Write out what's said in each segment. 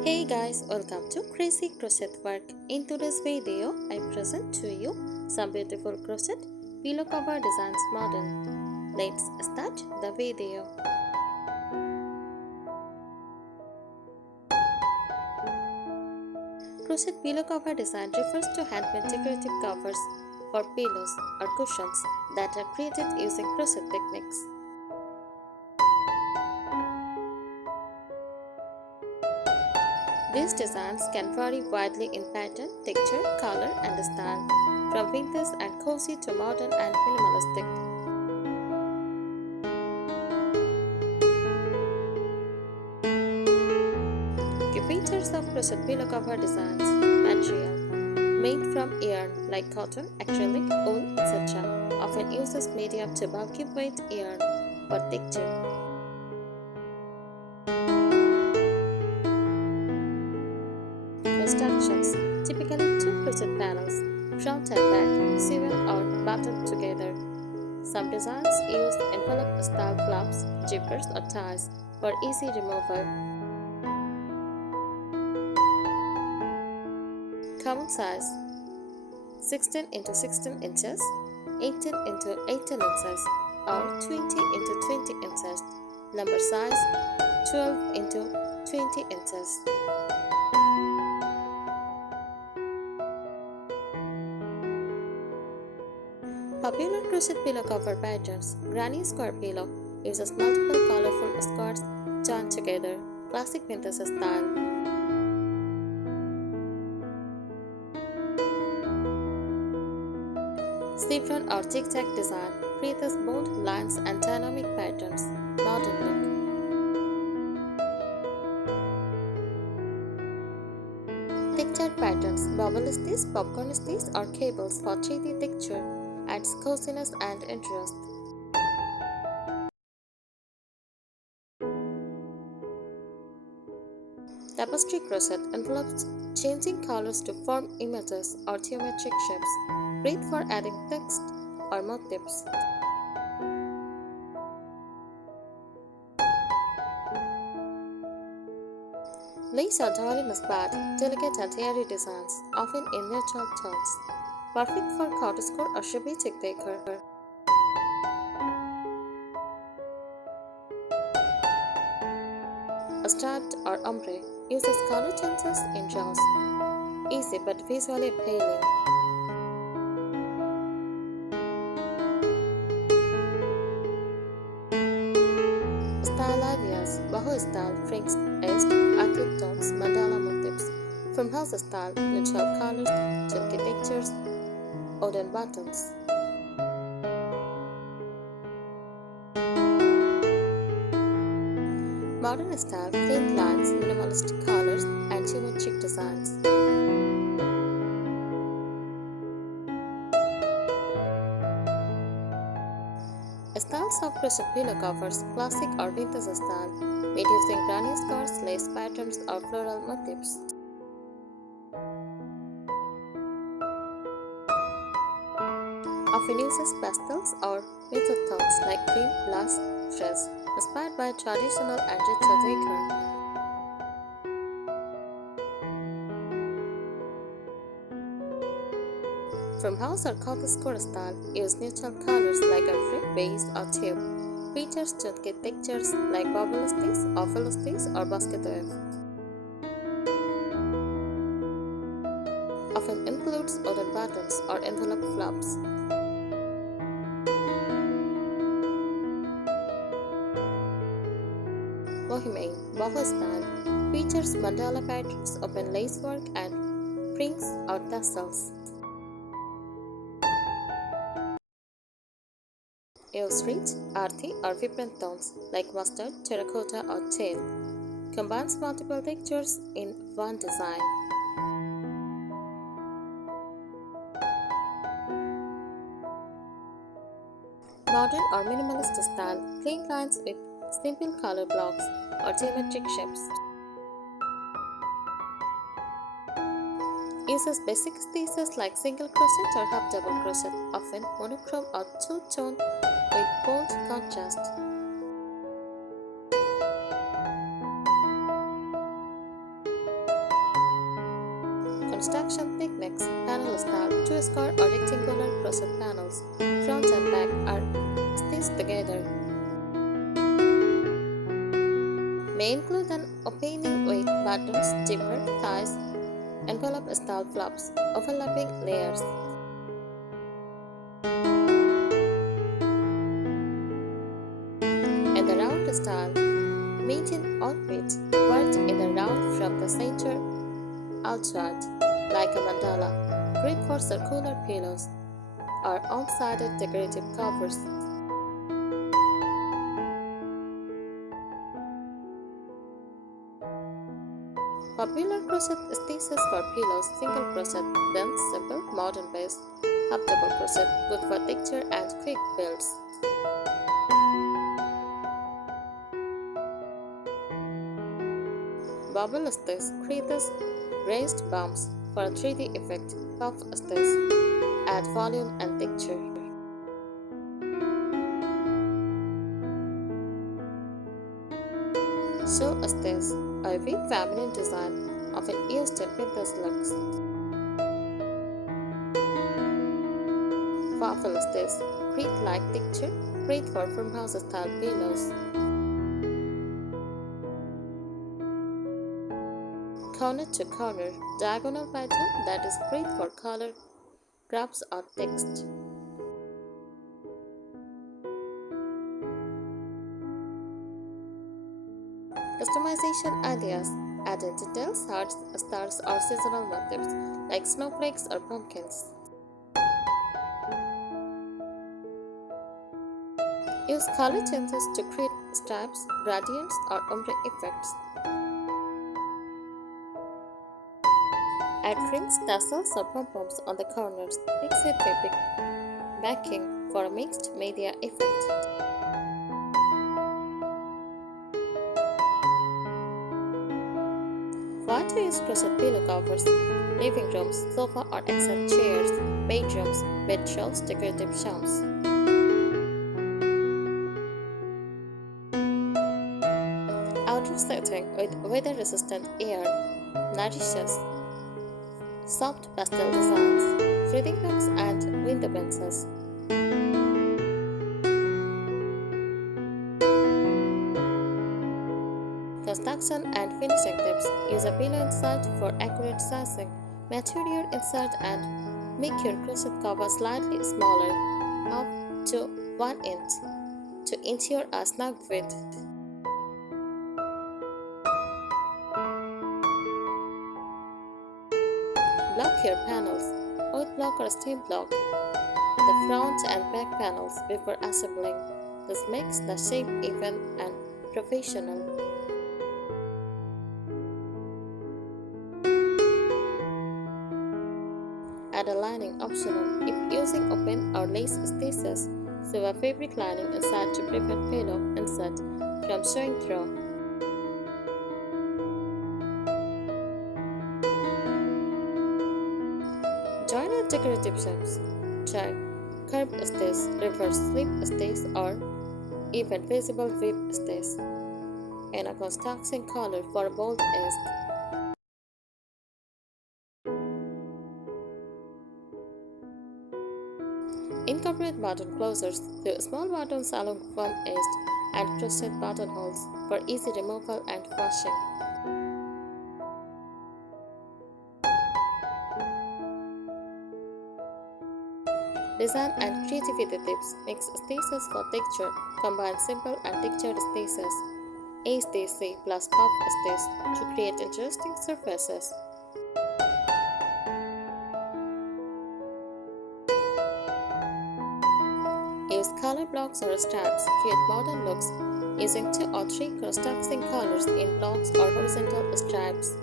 Hey guys, welcome to Crazy Crochet Work. In today's video, I present to you some beautiful crochet pillow cover designs model. Let's start the video. Crochet pillow cover design refers to handmade decorative covers for pillows or cushions that are created using crochet techniques. These designs can vary widely in pattern, texture, color, and style, from vintage and cozy to modern and minimalistic. Key features of crochet pillow cover designs. Material made from yarn like cotton, acrylic, wool, etc. Often uses medium to bulky weight yarn for texture. Constructions typically two crochet panels, front and back, sewn or buttoned together. Some designs use envelope style flaps, zippers, or ties for easy removal. Common size 16 into 16 inches, 18 into 18 inches, or 20 into 20 inches. Lumbar size 12 into 20 inches. Popular crochet pillow cover patterns. Granny square pillow uses multiple colorful squares joined together. Classic vintage style. Chevron or zigzag design creates bold lines and dynamic patterns. Modern look. Textured patterns, bubble stitch, popcorn stitch, or cables for 3D texture adds coziness and interest. Tapestry crochet envelopes changing colors to form images or geometric shapes, great for adding text or motifs. Lace or dowling inspired, delicate and airy designs, often in neutral tones, perfect for cottagecore or shabby decor. Striped or ombre uses color changes in jaws, easy but visually appealing. Style ideas, boho style, fringed edged, acrylic tones, mandala motifs. From house style, neutral colors, chunky textures, wooden buttons. Modern style, clean lines, minimalistic colors, and geometric designs. Styles of crochet pillow covers, classic or vintage style, made using granny squares, lace patterns, or floral motifs. Often uses pastels or muted tones like cream, blush, fresh, inspired by traditional and retro decor. From house or cottagecore style, use neutral colors like ivory, beige, or tube. Features chunky textures like bubble stitch, oval stitch, or basket weave. Often includes wooden buttons or envelope flaps. Bohemian boho style features mandala patterns, open lacework, and rings or tassels. Use rich, earthy, or vibrant tones like mustard, terracotta, or teal. Combines multiple textures in one design. Modern or minimalist style, clean lines with simple color blocks or geometric shapes. Uses basic stitches like single crochet or half double crochet, often monochrome or two-tone with bold contrast. construction techniques, panel style, 2 square or rectangular crochet panels, front and back are stitched together. May include an opening with buttons, zipper, ties, envelope style flaps, overlapping layers. In the round style, maintain outfit, worked in a round from the center outward, like a mandala, great for circular pillows or on-sided decorative covers. Popular crochet stitches for pillows, single crochet, then simple, modern base, half double crochet, good for texture and quick builds. Bubble stitch creates raised bumps for a 3D effect. Puff stitch add volume and texture. Shawl stitch, a very feminine design, often used in vintage looks. Waffle stitch, crepe-like texture, great for farmhouse-style pillows. Corner to corner, diagonal pattern that is great for color graphs or text. Customization ideas, added details, hearts, stars or seasonal motifs like snowflakes or pumpkins. Use color changes to create stripes, gradients or ombre effects. Add rings, tassels or pom-poms on the corners. Mix with fabric backing for a mixed media effect. Why to use crochet pillow covers? Living rooms, sofa or accent chairs, bedrooms, bed shelves, decorative shelves. Outdoor setting with weather-resistant air nourishes. Soft pastel designs, reading nooks and window benches. Construction and finishing tips. Use a pillow insert for accurate sizing. Mature your insert and make your crochet cover slightly smaller, half to 1 inch, to ensure a snug fit. Block your panels. Oil block or steam block the front and back panels before assembling. This makes the shape even and professional. Add a lining optional if using open or lace stitches. Sew a fabric lining inside to prevent pillow insert from showing through. Join your decorative shapes. Try curb stitch, reverse slip stitch, or even visible whip stitch in a construction color for bold edge. Incorporate button closures through small buttons along one edge and crochet buttonholes for easy removal and washing. Design and creativity tips. Mix stitches for texture. Combine simple and textured stitches. HDC plus puff stitch to create interesting surfaces. Use color blocks or stripes. Create modern looks using 2 or 3 contrasting colors in blocks or horizontal stripes.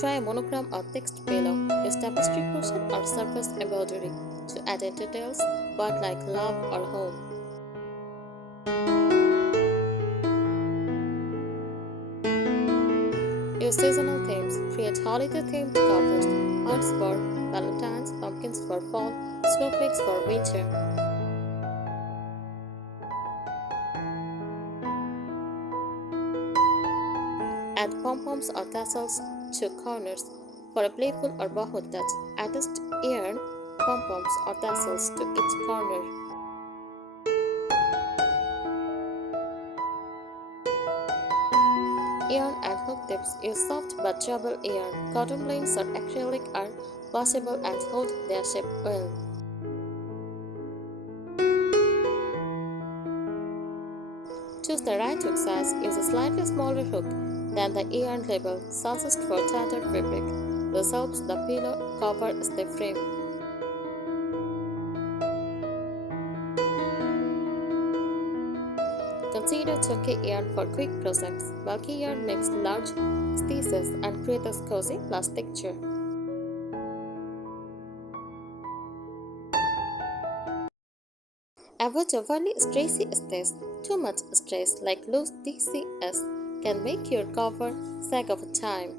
Try a monogram or text pillow. Use tapestry crochet or surface embroidery to add in details, words like love or home. Use seasonal themes. Create holiday-themed covers, hearts for Valentine's, pumpkins for fall, snowflakes for winter. Add pom-poms or tassels to corners. For a playful or boho touch, adjust yarn, pom-poms or tassels to each corner. Yarn and hook tips. Use soft but durable yarn. Cotton lines or acrylic are washable and hold their shape well. Choose the right hook size. Use a slightly smaller hook than the yarn label, sized for tighter fabric. This helps the pillow cover stay firm. Consider chunky yarn for quick projects. Bulky yarn makes large stitches and creates a cozy plus texture. Avoid overly stressy stitches. Too much stress, like loose DCS, can make your cover sag over time.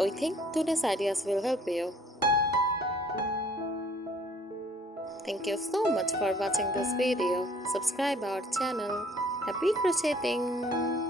We think today's ideas will help you. Thank you so much for watching this video. Subscribe our channel. Happy crocheting!